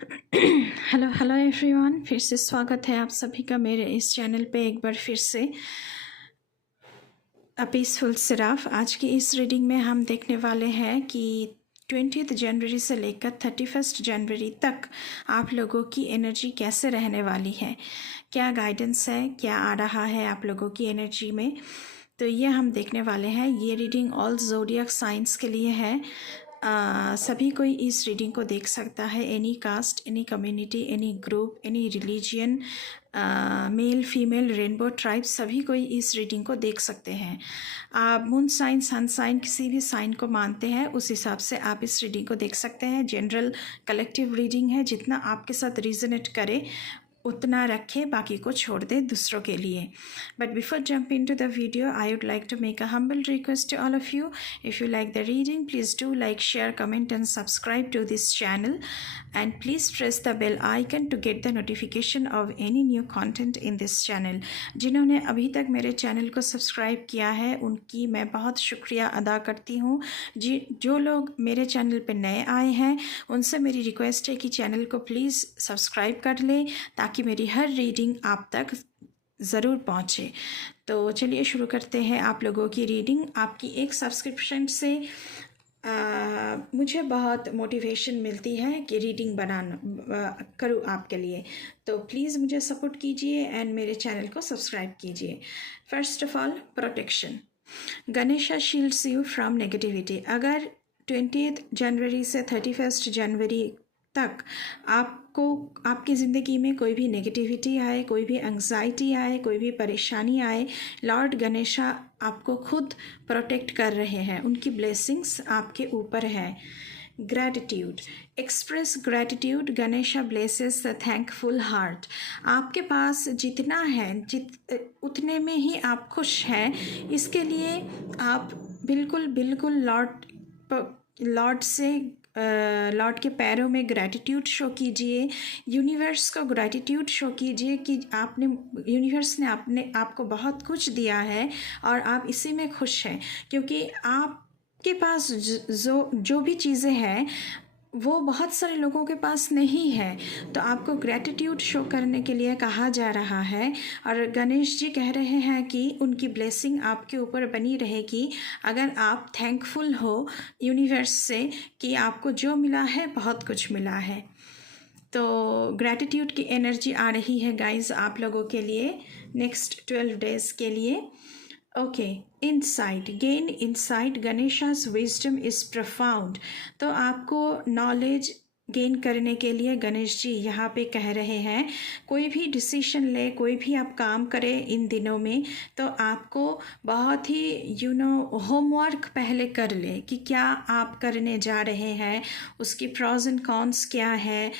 Hello hello everyone, फिर से स्वागत है आप सभी का मेरे इस चैनल पे एक बार फिर से। पीसफुल सिराफ। आज की इस रीडिंग में हम देखने वाले हैं कि 20 जनवरी से लेकर 31 जनवरी तक आप लोगों की एनर्जी कैसे रहने वाली है, क्या गाइडेंस है, क्या आ रहा है आप लोगों की एनर्जी में, तो ये हम देखने वाले हैं। ये रीडिंग ऑल ज़ोडिएक साइंस के लिए है। सभी कोई इस रीडिंग को देख सकता है। Any caste, any community, any group, any religion, male female, rainbow tribe, सभी कोई इस रीडिंग को देख सकते हैं। आप मून साइन, सन साइन, किसी भी साइन को मानते हैं उस हिसाब से आप इस रीडिंग को देख सकते हैं। जनरल कलेक्टिव रीडिंग है, जितना आपके साथ रिजोनेट करे उतना रखें, बाकी को छोड़ दें दूसरों के लिए। But before jump into the video, I would like to make a humble request to all of you. If you like the reading, please do like, share, comment and subscribe to this channel, and please press the bell icon to get the notification of any new content in this channel. जिन्होंने अभी तक मेरे channel को subscribe किया है उनकी मैं बहुत शुक्रिया अदा करती हूँ। जो लोग मेरे चैनल पर नए आए हैं उनसे मेरी रिक्वेस्ट है कि चैनल को प्लीज़ सब्सक्राइब कर लें ताकि मेरी हर रीडिंग आप तक ज़रूर पहुँचे। तो चलिए शुरू करते हैं आप लोगों की रीडिंग। आपकी एक सब्सक्रिप्शन से मुझे बहुत मोटिवेशन मिलती है कि रीडिंग बनाना करूँ आपके लिए, तो प्लीज़ मुझे सपोर्ट कीजिए एंड मेरे चैनल को सब्सक्राइब कीजिए। First of all, protection. Ganesha shields you from negativity. अगर 20 जनवरी से 31 जनवरी तक आपको आपकी ज़िंदगी में कोई भी नेगेटिविटी आए, कोई भी एंग्जाइटी आए, कोई भी परेशानी आए, लॉर्ड गणेशा आपको खुद प्रोटेक्ट कर रहे हैं। उनकी ब्लेसिंग्स आपके ऊपर है। Gratitude. Express gratitude. Ganesha blesses the thankful heart. आपके पास जितना है उतने में ही आप खुश हैं। इसके लिए आप बिल्कुल बिल्कुल लॉर्ड से लॉर्ड के पैरों में ग्रैटिट्यूड शो कीजिए। यूनिवर्स को ग्रैटिट्यूड शो कीजिए कि यूनिवर्स ने आपको बहुत कुछ दिया है और आप इसी में खुश हैं, क्योंकि आपके पास जो भी चीज़ें हैं वो बहुत सारे लोगों के पास नहीं है। तो आपको ग्रैटिट्यूड शो करने के लिए कहा जा रहा है और गणेश जी कह रहे हैं कि उनकी ब्लेसिंग आपके ऊपर बनी रहेगी अगर आप थैंकफुल हो यूनिवर्स से कि आपको जो मिला है बहुत कुछ मिला है। तो ग्रैटिट्यूड की एनर्जी आ रही है गाइस आप लोगों के लिए नेक्स्ट 12 डेज़ के लिए। Okay, insight. Gain insight. Ganesha's wisdom is profound। तो आपको नॉलेज गेन करने के लिए गणेश जी यहाँ पे कह रहे हैं, कोई भी डिसीजन ले, कोई भी आप काम करें इन दिनों में, तो आपको बहुत ही होमवर्क पहले कर ले कि क्या आप करने जा रहे हैं, उसकी प्रॉज एंड कॉन्स क्या है,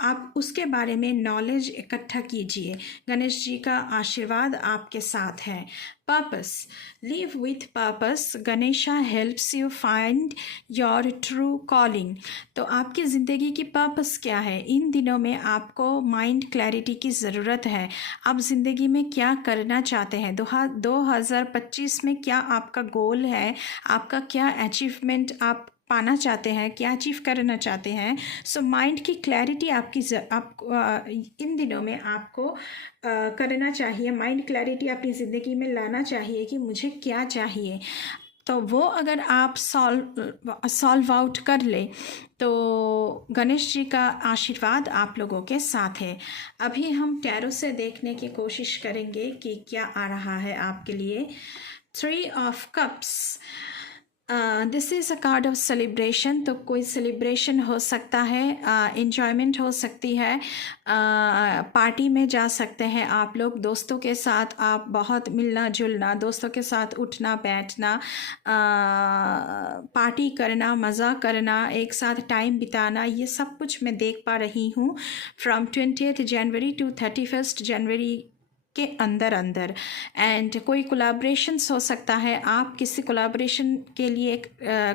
आप उसके बारे में नॉलेज इकट्ठा कीजिए। गणेश जी का आशीर्वाद आपके साथ है। Purpose. Live with purpose. Ganesha helps you find your true calling. तो आपकी ज़िंदगी की पर्पस क्या है? इन दिनों में आपको माइंड क्लैरिटी की ज़रूरत है। आप ज़िंदगी में क्या करना चाहते हैं? 2025 में क्या आपका गोल है? आपका क्या अचीवमेंट आप पाना चाहते हैं, क्या अचीव करना चाहते हैं? सो माइंड की क्लैरिटी इन दिनों में आपको करना चाहिए। माइंड क्लैरिटी अपनी ज़िंदगी में लाना चाहिए कि मुझे क्या चाहिए। तो वो अगर आप सॉल्व आउट कर ले तो गणेश जी का आशीर्वाद आप लोगों के साथ है। अभी हम टैरो से देखने की कोशिश करेंगे कि क्या आ रहा है आपके लिए। 3 of cups. This is a card of celebration. तो कोई सेलिब्रेशन हो सकता है, इन्जॉयमेंट हो सकती है, पार्टी में जा सकते हैं आप लोग, दोस्तों के साथ आप बहुत मिलना जुलना, दोस्तों के साथ उठना बैठना, पार्टी करना, मज़ा करना, एक साथ टाइम बिताना, ये सब कुछ मैं देख पा रही हूँ फ्रॉम 20 जनवरी टू 31 जनवरी के अंदर। एंड कोई कोलैबोरेशंस हो सकता है, आप किसी कोलैबोरेशन के लिए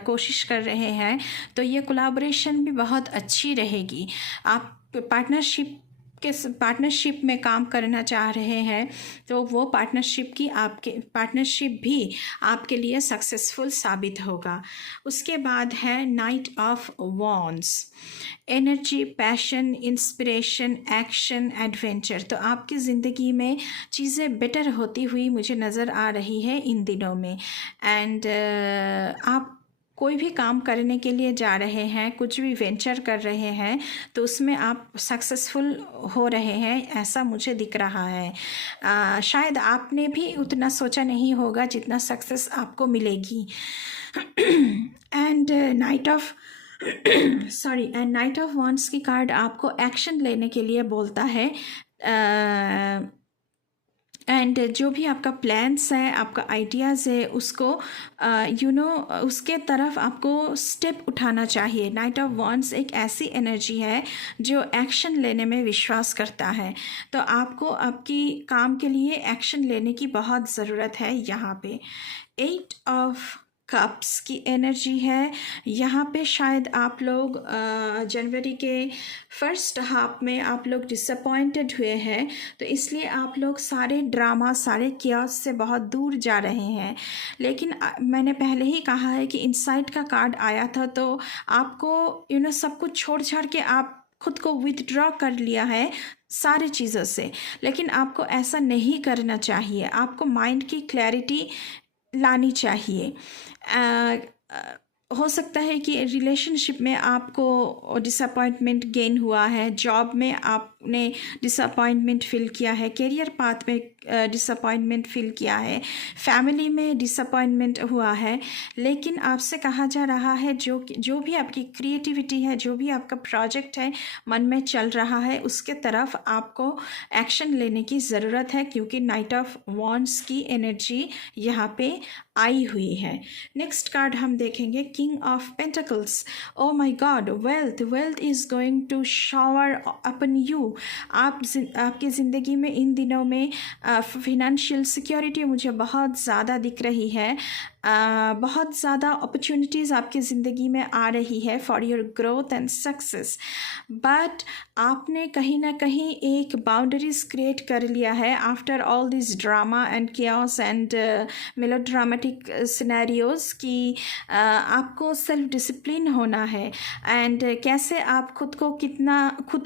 कोशिश कर रहे हैं तो ये कोलैबोरेशन भी बहुत अच्छी रहेगी। आप पार्टनरशिप किस पार्टनरशिप में काम करना चाह रहे हैं तो वो पार्टनरशिप भी आपके लिए सक्सेसफुल साबित होगा। उसके बाद है night of wands, energy, passion, inspiration, action, adventure. तो आपकी ज़िंदगी में चीज़ें बेटर होती हुई मुझे नज़र आ रही है इन दिनों में। एंड आप कोई भी काम करने के लिए जा रहे हैं, कुछ भी वेंचर कर रहे हैं तो उसमें आप सक्सेसफुल हो रहे हैं, ऐसा मुझे दिख रहा है। शायद आपने भी उतना सोचा नहीं होगा जितना सक्सेस आपको मिलेगी। And night of night of wands की कार्ड आपको एक्शन लेने के लिए बोलता है। एंड जो भी आपका प्लान्स है, आपका आइडियाज़ है, उसको उसके तरफ आपको स्टेप उठाना चाहिए। नाइट ऑफ वॉन्ड्स एक ऐसी एनर्जी है जो एक्शन लेने में विश्वास करता है, तो आपको आपकी काम के लिए एक्शन लेने की बहुत ज़रूरत है। यहाँ पे 8 ऑफ कप्स की एनर्जी है। यहाँ पे शायद आप लोग जनवरी के फर्स्ट हाफ में आप लोग डिसअपॉइंटेड हुए हैं, तो इसलिए आप लोग सारे ड्रामा, सारे कियास से बहुत दूर जा रहे हैं। लेकिन मैंने पहले ही कहा है कि इनसाइट का कार्ड आया था, तो आपको सब कुछ छोड़ छाड़ के आप खुद को विथड्रॉ कर लिया है सारी चीज़ों से। लेकिन आपको ऐसा नहीं करना चाहिए, आपको माइंड की क्लैरिटी लानी चाहिए। हो सकता है कि रिलेशनशिप में आपको डिसअपॉइंटमेंट गेन हुआ है, जॉब में आपने डिसअपॉइंटमेंट फील किया है, करियर पाथ में डिसअपॉइंटमेंट फील किया है, फैमिली में डिसअपॉइंटमेंट हुआ है। लेकिन आपसे कहा जा रहा है जो भी आपकी क्रिएटिविटी है, जो भी आपका प्रोजेक्ट है मन में चल रहा है, उसके तरफ आपको एक्शन लेने की ज़रूरत है, क्योंकि नाइट ऑफ वॉन्ड्स की एनर्जी यहाँ पे आई हुई है। नेक्स्ट कार्ड हम देखेंगे king of pentacles. Oh my god, wealth is going to shower upon you. आपकी ज़िंदगी में इन दिनों में फिनेंशियल सिक्योरिटी मुझे बहुत ज़्यादा दिख रही है। बहुत ज़्यादा अपॉर्चुनिटीज़ आपकी ज़िंदगी में आ रही है for your growth and success, but आपने कहीं ना कहीं एक बाउंड्रीज क्रिएट कर लिया है after all this drama and chaos and melodramatic scenarios कि आपको सेल्फ डिसिप्लिन होना है। एंड कैसे आप खुद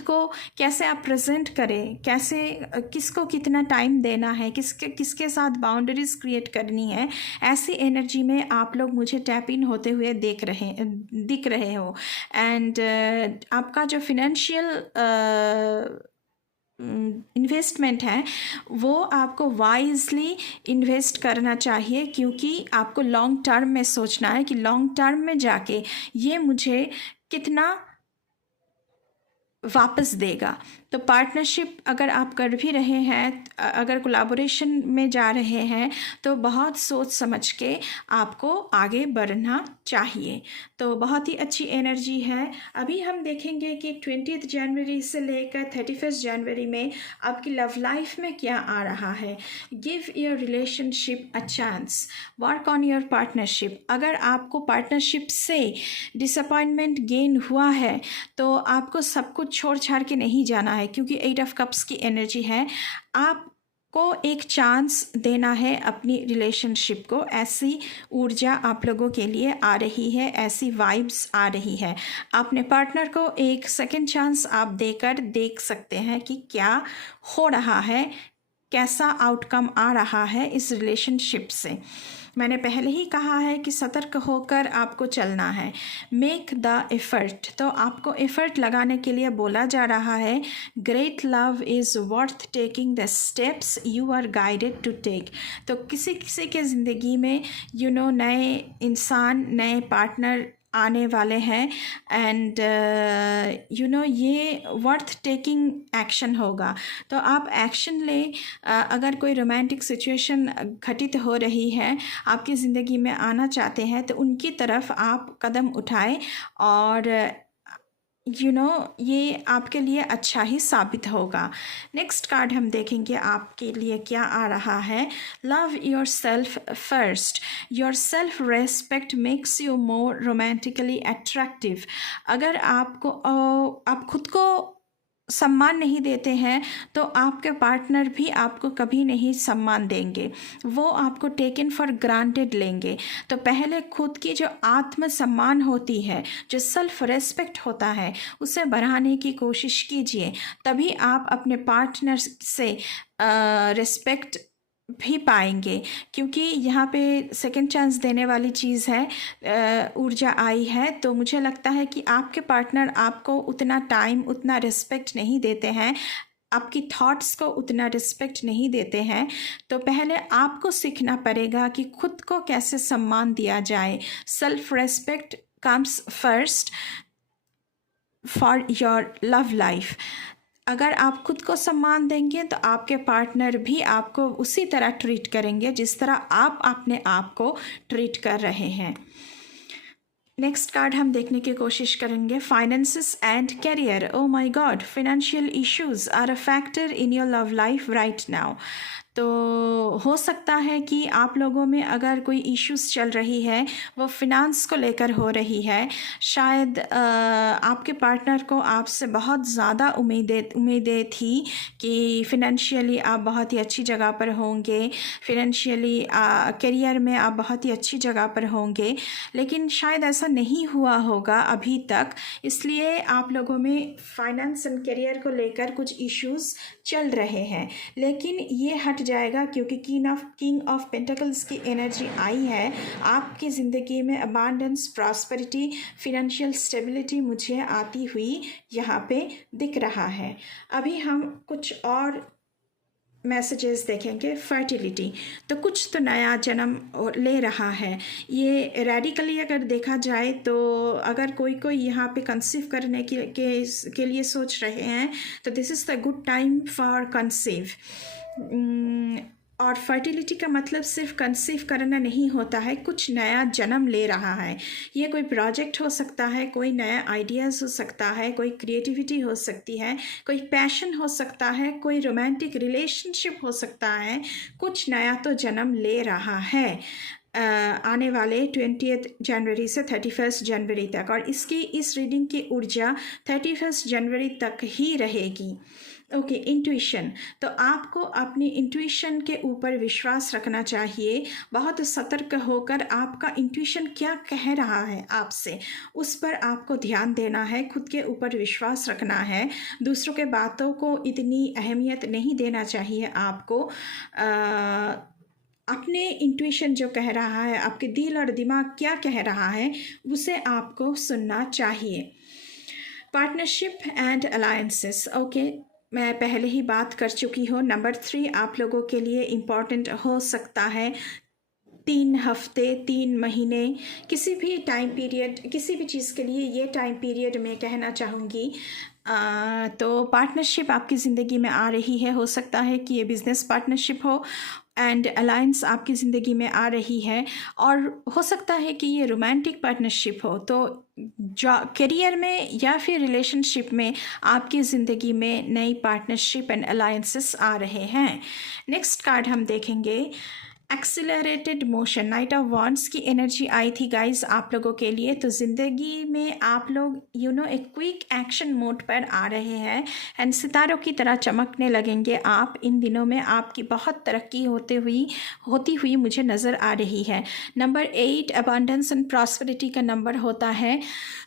को कैसे आप प्रेजेंट करें, कैसे किसको कितना टाइम देना है, किसके साथ बाउंड्रीज क्रिएट करनी है, ऐसी एनर्जी में आप लोग मुझे टैप इन होते हुए दिख रहे हो। एंड आपका जो फिनेंशियल इन्वेस्टमेंट है वो आपको वाइजली इन्वेस्ट करना चाहिए, क्योंकि आपको लॉन्ग टर्म में सोचना है कि लॉन्ग टर्म में जाके ये मुझे कितना वापस देगा। तो पार्टनरशिप अगर आप कर भी रहे हैं, अगर कोलैबोरेशन में जा रहे हैं, तो बहुत सोच समझ के आपको आगे बढ़ना चाहिए। तो बहुत ही अच्छी एनर्जी है। अभी हम देखेंगे कि 20 जनवरी से लेकर 31 जनवरी में आपकी लव लाइफ में क्या आ रहा है। Give your relationship a chance, work on your partnership. अगर आपको पार्टनरशिप से डिसअपॉइंटमेंट गेन हुआ है तो आपको सब कुछ छोड़ छाड़ के नहीं जाना है, क्योंकि 8 ऑफ कप्स की एनर्जी है। आपको एक चांस देना है अपनी रिलेशनशिप को। ऐसी ऊर्जा आप लोगों के लिए आ रही है, ऐसी वाइब्स आ रही है। अपने पार्टनर को एक सेकंड चांस आप देकर देख सकते हैं कि क्या हो रहा है, कैसा आउटकम आ रहा है इस रिलेशनशिप से। मैंने पहले ही कहा है कि सतर्क होकर आपको चलना है। मेक द एफर्ट, तो आपको एफर्ट लगाने के लिए बोला जा रहा है। Great love is worth taking the steps you are guided to take. तो किसी के ज़िंदगी में नए इंसान, नए पार्टनर आने वाले हैं, एंड ये वर्थ टेकिंग एक्शन होगा। तो आप एक्शन लें। अगर कोई रोमांटिक सिचुएशन घटित हो रही है, आपकी ज़िंदगी में आना चाहते हैं, तो उनकी तरफ आप कदम उठाएं, और ये आपके लिए अच्छा ही साबित होगा। नेक्स्ट कार्ड हम देखेंगे आपके लिए क्या आ रहा है। Love your self first, your self respect makes you more romantically attractive. अगर आप खुद को सम्मान नहीं देते हैं तो आपके पार्टनर भी आपको कभी नहीं सम्मान देंगे, वो आपको टेकन फॉर ग्रांटेड लेंगे। तो पहले खुद की जो आत्मसम्मान होती है, जो सेल्फ रेस्पेक्ट होता है, उसे बढ़ाने की कोशिश कीजिए, तभी आप अपने पार्टनर से रिस्पेक्ट भी पाएंगे। क्योंकि यहाँ पे सेकंड चांस देने वाली चीज़ है, ऊर्जा आई है, तो मुझे लगता है कि आपके पार्टनर आपको उतना टाइम, उतना रिस्पेक्ट नहीं देते हैं, आपकी थॉट्स को उतना रिस्पेक्ट नहीं देते हैं। तो पहले आपको सीखना पड़ेगा कि खुद को कैसे सम्मान दिया जाए। Self respect comes first for your love life. अगर आप खुद को सम्मान देंगे तो आपके पार्टनर भी आपको उसी तरह ट्रीट करेंगे जिस तरह आप अपने आप को ट्रीट कर रहे हैं। नेक्स्ट कार्ड हम देखने की कोशिश करेंगे, finances and career. Oh my god, financial issues are a factor in your love life right now. तो हो सकता है कि आप लोगों में अगर कोई इश्यूज़ चल रही है, वो फिनांस को लेकर हो रही है। शायद आपके पार्टनर को आपसे बहुत ज़्यादा उम्मीदें थी कि फिनेंशियली आप बहुत ही अच्छी जगह पर होंगे, फिनेंशियली करियर में आप बहुत ही अच्छी जगह पर होंगे, लेकिन शायद ऐसा नहीं हुआ होगा अभी तक। इसलिए आप लोगों में फाइनेंस एंड करियर को लेकर कुछ इश्यूज़ चल रहे हैं, लेकिन ये हट जाएगा क्योंकि किंग ऑफ पेंटिकल्स की एनर्जी आई है। आपकी ज़िंदगी में अबांडेंस, प्रॉस्पेरिटी, फिनेंशियल स्टेबिलिटी मुझे आती हुई यहाँ पे दिख रहा है। अभी हम कुछ और मैसेजेस देखेंगे। फर्टिलिटी, तो कुछ तो नया जन्म ले रहा है। ये रेडिकली अगर देखा जाए तो अगर कोई यहाँ पे कंसीव करने के लिए सोच रहे हैं तो this is the good time for conceive. और फर्टिलिटी का मतलब सिर्फ कंसीव करना नहीं होता है, कुछ नया जन्म ले रहा है। ये कोई प्रोजेक्ट हो सकता है, कोई नया आइडियाज़ हो सकता है, कोई क्रिएटिविटी हो सकती है, कोई पैशन हो सकता है, कोई रोमांटिक रिलेशनशिप हो सकता है। कुछ नया तो जन्म ले रहा है आने वाले 20 जनवरी से 31 जनवरी तक, और इस रीडिंग की ऊर्जा 31 जनवरी तक ही रहेगी। ओके, इंट्यूशन, तो आपको अपनी इंट्यूशन के ऊपर विश्वास रखना चाहिए। बहुत सतर्क होकर आपका इंट्यूशन क्या कह रहा है आपसे, उस पर आपको ध्यान देना है, खुद के ऊपर विश्वास रखना है। दूसरों के बातों को इतनी अहमियत नहीं देना चाहिए आपको। अपने इंट्यूशन जो कह रहा है, आपके दिल और दिमाग क्या कह रहा है, उसे आपको सुनना चाहिए। पार्टनरशिप एंड अलायंसेस, ओके, मैं पहले ही बात कर चुकी हूँ। नंबर 3 आप लोगों के लिए इम्पॉर्टेंट हो सकता है। 3 हफ्ते, 3 महीने, किसी भी टाइम पीरियड, किसी भी चीज़ के लिए ये टाइम पीरियड मैं कहना चाहूँगी। तो पार्टनरशिप आपकी ज़िंदगी में आ रही है। हो सकता है कि ये बिज़नेस पार्टनरशिप हो एंड अलायंस आपकी ज़िंदगी में आ रही है, और हो सकता है कि ये रोमांटिक पार्टनरशिप हो। तो करियर में या फिर रिलेशनशिप में आपकी ज़िंदगी में नई पार्टनरशिप एंड अलायंसेस आ रहे हैं। नेक्स्ट कार्ड हम देखेंगे, accelerated motion. Night of wands की एनर्जी आई थी गाइज आप लोगों के लिए। तो ज़िंदगी में आप लोग एक क्विक एक्शन मोड पर आ रहे हैं एंड सितारों की तरह चमकने लगेंगे आप। इन दिनों में आपकी बहुत तरक्की होती हुई मुझे नज़र आ रही है। नंबर 8 अबंडेंस एंड प्रॉस्पेरिटी का नंबर होता है।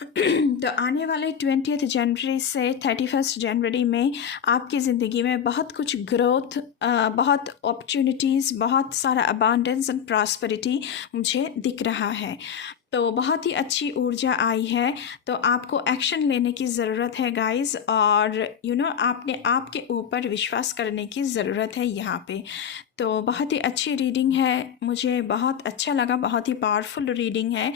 तो आने वाले 20 जनवरी से 31 जनवरी में आपकी ज़िंदगी में बहुत कुछ ग्रोथ, बहुत अपॉर्चुनिटीज़, बहुत सारा अबांडेंस एंड प्रॉस्पेरिटी मुझे दिख रहा है। तो बहुत ही अच्छी ऊर्जा आई है। तो आपको एक्शन लेने की ज़रूरत है गाइस, और आपने आपके ऊपर विश्वास करने की ज़रूरत है यहाँ पे। तो बहुत ही अच्छी रीडिंग है, मुझे बहुत अच्छा लगा, बहुत ही पावरफुल रीडिंग है।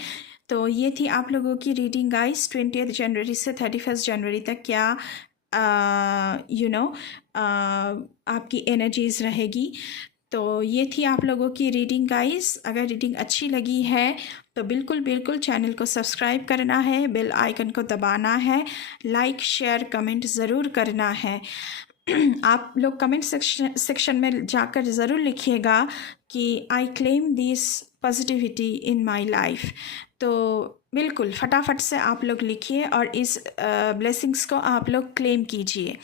तो ये थी आप लोगों की रीडिंग गाइस। 20 जनवरी से 31 जनवरी तक क्या आपकी एनर्जीज़ रहेगी। तो ये थी आप लोगों की रीडिंग गाइस। अगर रीडिंग अच्छी लगी है तो बिल्कुल चैनल को सब्सक्राइब करना है, बेल आइकन को दबाना है, लाइक शेयर कमेंट ज़रूर करना है। आप लोग कमेंट सेक्शन में जाकर ज़रूर लिखिएगा कि I claim this positivity in my life. तो बिल्कुल फटाफट से आप लोग लिखिए और इस ब्लेसिंग्स को आप लोग क्लेम कीजिए।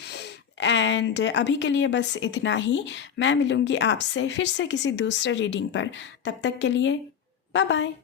एंड अभी के लिए बस इतना ही। मैं मिलूँगी आपसे फिर से किसी दूसरे रीडिंग पर। तब तक के लिए बाय बाय।